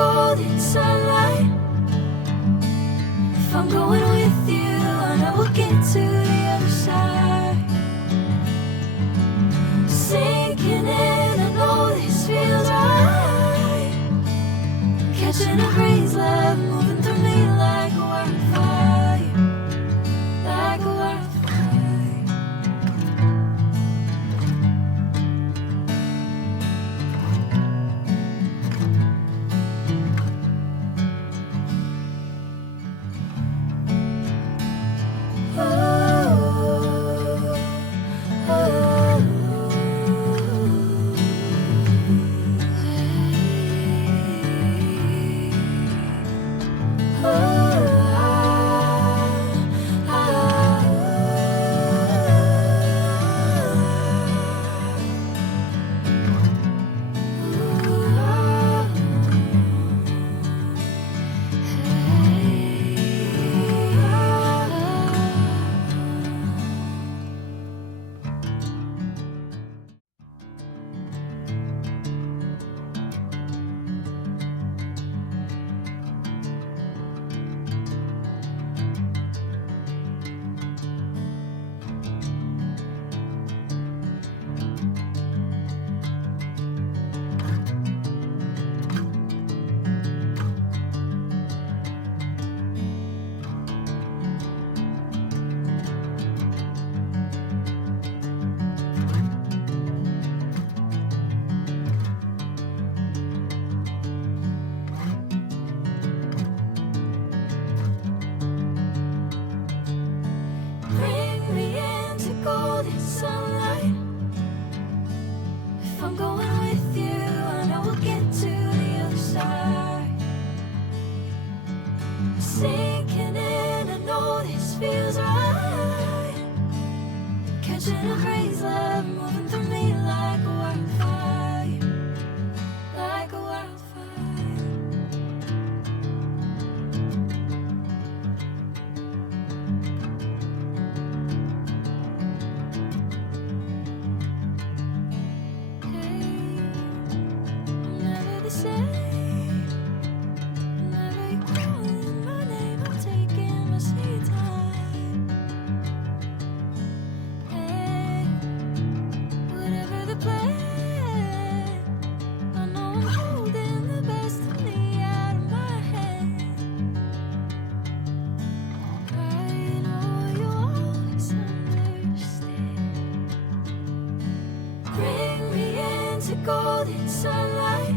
golden sunlight. If I'm going with you, I know we'll get to the other side. Sinking in, I know this feels right. Catching a breeze, love moving through me like a wildfire, like a wildfire. Bring me into golden sunlight. If I'm going with you, I know we'll get to the other side. Sinking in, I know this feels right. Catching a breeze, love moving through me like a wildfire, like a wildfire. Never the same. Never you calling my name, I'm taking my sweet time. Hey, whatever the plan, I know I'm holding the best of me out of my hand. I know you'll always understand. Bring me into golden sunlight.